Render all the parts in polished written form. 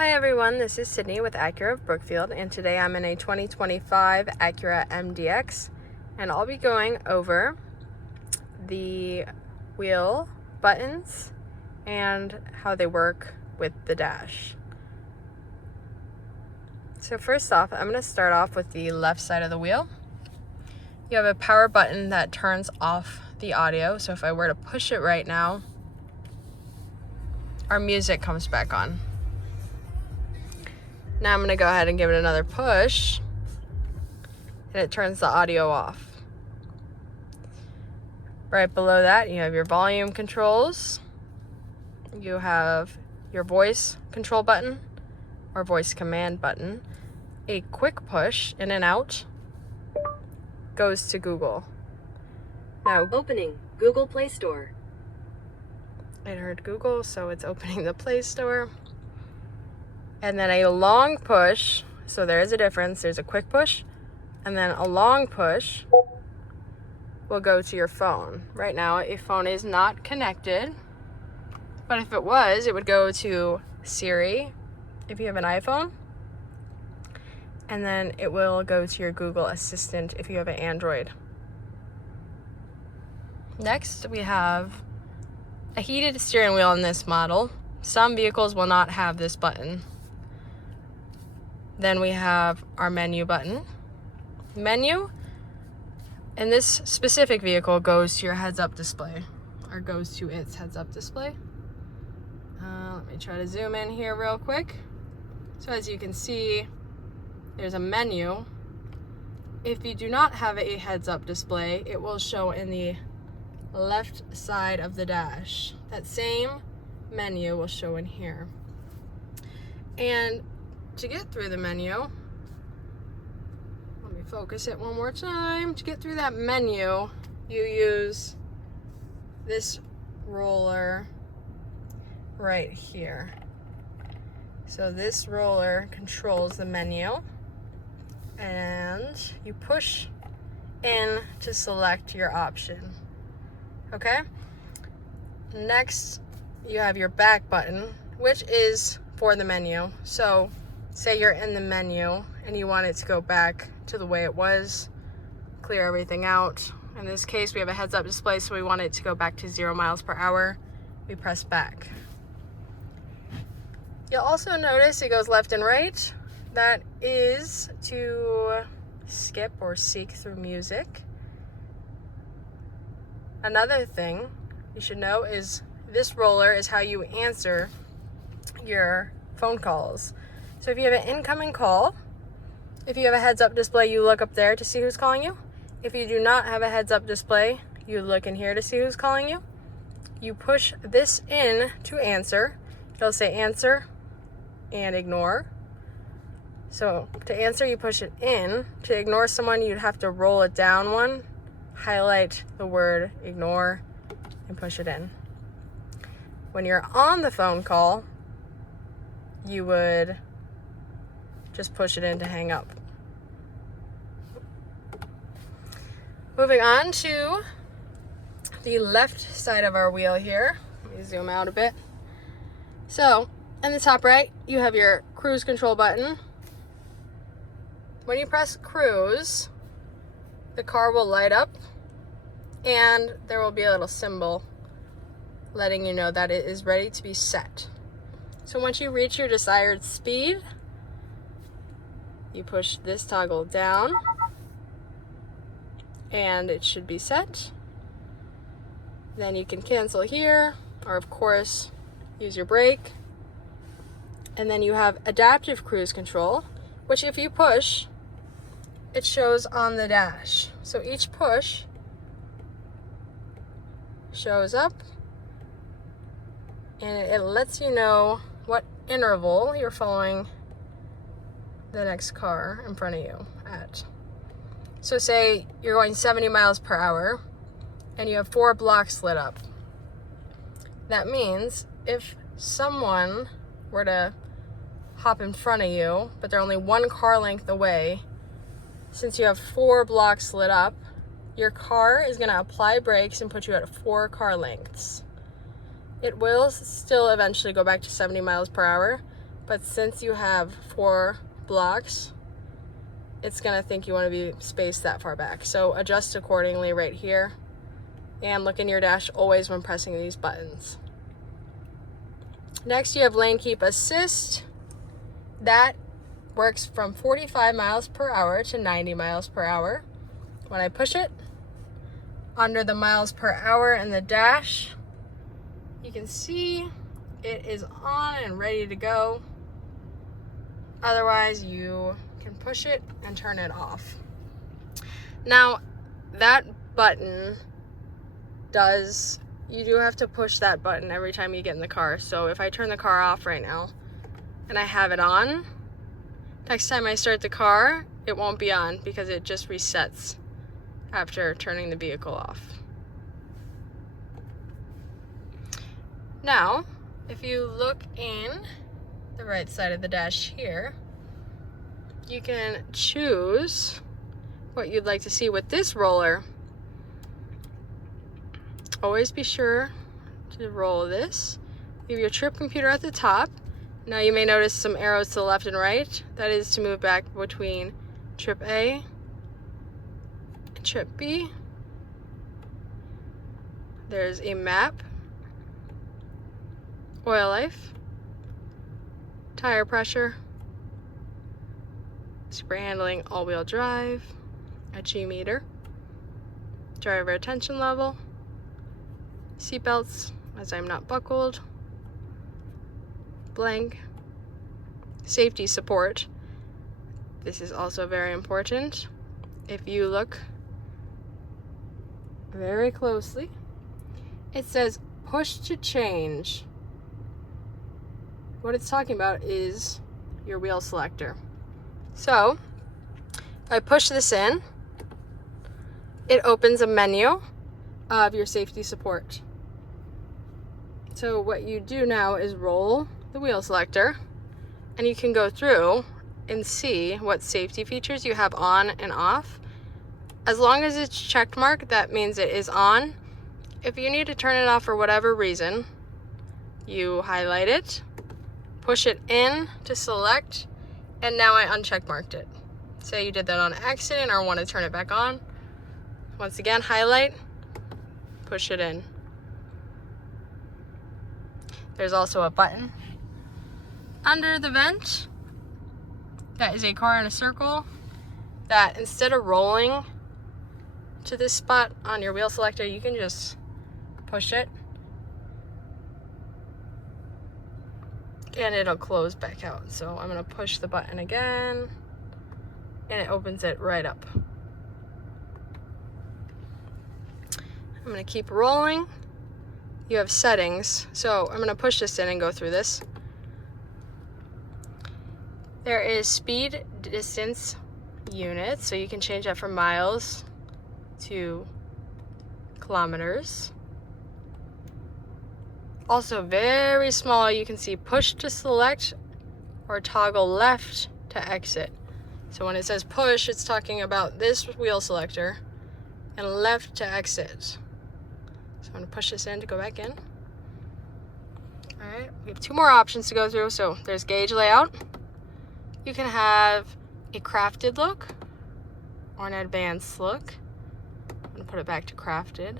Hi everyone, this is Sydney with Acura of Brookfield, and today I'm in a 2025 Acura MDX, and I'll be going over the wheel buttons and how they work with the dash. So first off, I'm going to start off with the left side of the wheel. You have a power button that turns off the audio, so if I were to push it right now, our music comes back on. Now I'm going to go ahead and give it another push, and it turns the audio off. Right below that, you have your volume controls. You have your voice control button or voice command button. A quick push in and out goes to Google. Now, opening Google Play Store. It heard Google, so it's opening the Play Store. And then a long push, so there is a difference. There's a quick push, and then a long push will go to your phone. Right now, a phone is not connected, but if it was, it would go to Siri if you have an iPhone, and then it will go to your Google Assistant if you have an Android. Next, we have a heated steering wheel in this model. Some vehicles will not have this button. Then we have our menu button. Menu, in this specific vehicle, goes to your heads-up display, or goes to its heads-up display. Let me try to zoom in here real quick. So as you can see, there's a menu. If you do not have a heads-up display, it will show in the left side of the dash. That same menu will show in here. And to get through the menu, let me focus it one more time. To get through that menu, you use this roller right here. So this roller controls the menu, and you push in to select your option. Okay? Next, you have your back button, which is for the menu. So say you're in the menu and you want it to go back to the way it was, clear everything out. In this case, we have a heads-up display, so we want it to go back to 0 miles per hour. We press back. You'll also notice it goes left and right. That is to skip or seek through music. Another thing you should know is this roller is how you answer your phone calls. So if you have an incoming call, if you have a heads-up display, you look up there to see who's calling you. If you do not have a heads-up display, you look in here to see who's calling you. You push this in to answer. It'll say answer and ignore. So to answer, you push it in. To ignore someone, you'd have to roll it down one, highlight the word ignore, and push it in. When you're on the phone call, you would just push it in to hang up. Moving on to the left side of our wheel here. Let me zoom out a bit. So, in the top right, you have your cruise control button. When you press cruise, the car will light up, and there will be a little symbol letting you know that it is ready to be set. So once you reach your desired speed, you push this toggle down, and it should be set. Then you can cancel here, or of course, use your brake. And then you have adaptive cruise control, which if you push, it shows on the dash. So each push shows up, and it lets you know what interval you're following the next car in front of you at. So say you're going 70 miles per hour and you have 4 blocks lit up. That means if someone were to hop in front of you, but they're only 1 car length away, since you have 4 blocks lit up, your car is going to apply brakes and put you at 4 car lengths. It will still eventually go back to 70 miles per hour, but since you have 4 blocks, it's gonna think you want to be spaced that far back. So adjust accordingly right here, and look in your dash always when pressing these buttons. Next, you have lane keep assist. That works from 45 miles per hour to 90 miles per hour. When I push it, under the miles per hour in the dash, you can see it is on and ready to go. Otherwise, you can push it and turn it off. Now, that button you do have to push that button every time you get in the car. So if I turn the car off right now and I have it on, next time I start the car, it won't be on because it just resets after turning the vehicle off. Now, if you look in the right side of the dash here, you can choose what you'd like to see with this roller. Always be sure to roll this. You have your trip computer at the top. Now you may notice some arrows to the left and right. That is to move back between trip A and trip B. There's a map, oil life, tire pressure, super handling, all-wheel drive, a G-meter, driver attention level, seatbelts, as I'm not buckled, blank, safety support. This is also very important. If you look very closely, it says push to change. What it's talking about is your wheel selector. So, if I push this in, it opens a menu of your safety support. So what you do now is roll the wheel selector, and you can go through and see what safety features you have on and off. As long as it's checked mark, that means it is on. If you need to turn it off for whatever reason, you highlight it, push it in to select, and now I uncheck marked it. Say you did that on accident or want to turn it back on. Once again, highlight, push it in. There's also a button under the vent that is a car in a circle that instead of rolling to this spot on your wheel selector, you can just push it and it'll close back out. So I'm gonna push the button again and it opens it right up. I'm gonna keep rolling. You have settings, so I'm gonna push this in and go through this. There is speed distance units, so you can change that from miles to kilometers. Also very small, you can see push to select or toggle left to exit. So when it says push, it's talking about this wheel selector, and left to exit. So I'm gonna push this in to go back in. All right, we have 2 more options to go through. So there's gauge layout. You can have a crafted look or an advanced look. I'm gonna put it back to crafted.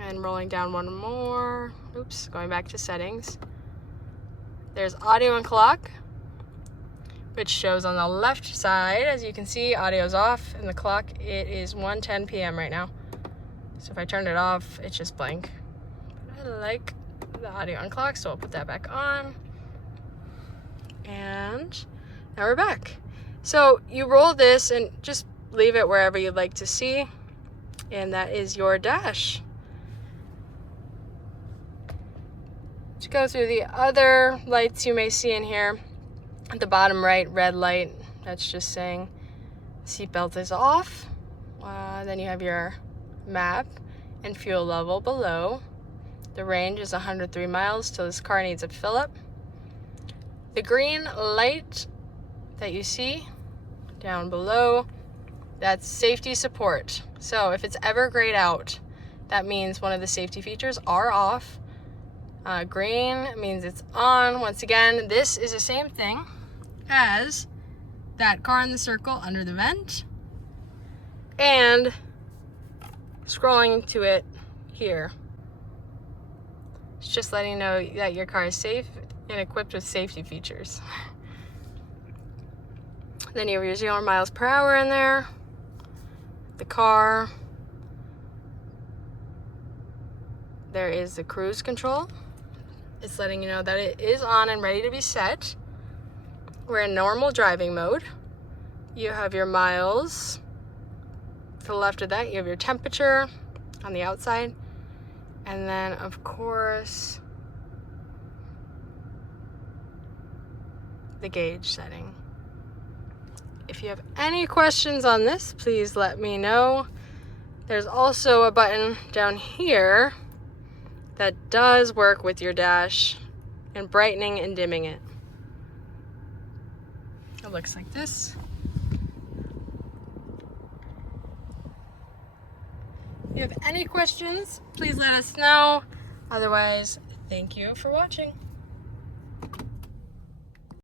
And rolling down one more. Oops, going back to settings. There's audio and clock, which shows on the left side. As you can see, audio's off, and the clock, it is 1:10 p.m. right now. So if I turn it off, it's just blank. But I like the audio and clock, so I'll put that back on. And now we're back. So you roll this and just leave it wherever you'd like to see. And that is your dash. To go through the other lights you may see in here, at the bottom right, red light, that's just saying seatbelt is off. Then you have your map and fuel level below. The range is 103 miles till this car needs a fill up. The green light that you see down below, that's safety support. So if it's ever grayed out, that means one of the safety features are off. Green means it's on. Once again, this is the same thing as that car in the circle under the vent. And scrolling to it here. It's just letting you know that your car is safe and equipped with safety features. Then you have your 0 miles per hour in there. The car. There is the cruise control. It's letting you know that it is on and ready to be set. We're in normal driving mode. You have your miles. To the left of that, you have your temperature on the outside. And then, of course, the gauge setting. If you have any questions on this, please let me know. There's also a button down here that does work with your dash and brightening and dimming it. It looks like this. If you have any questions, please let us know. Otherwise, thank you for watching.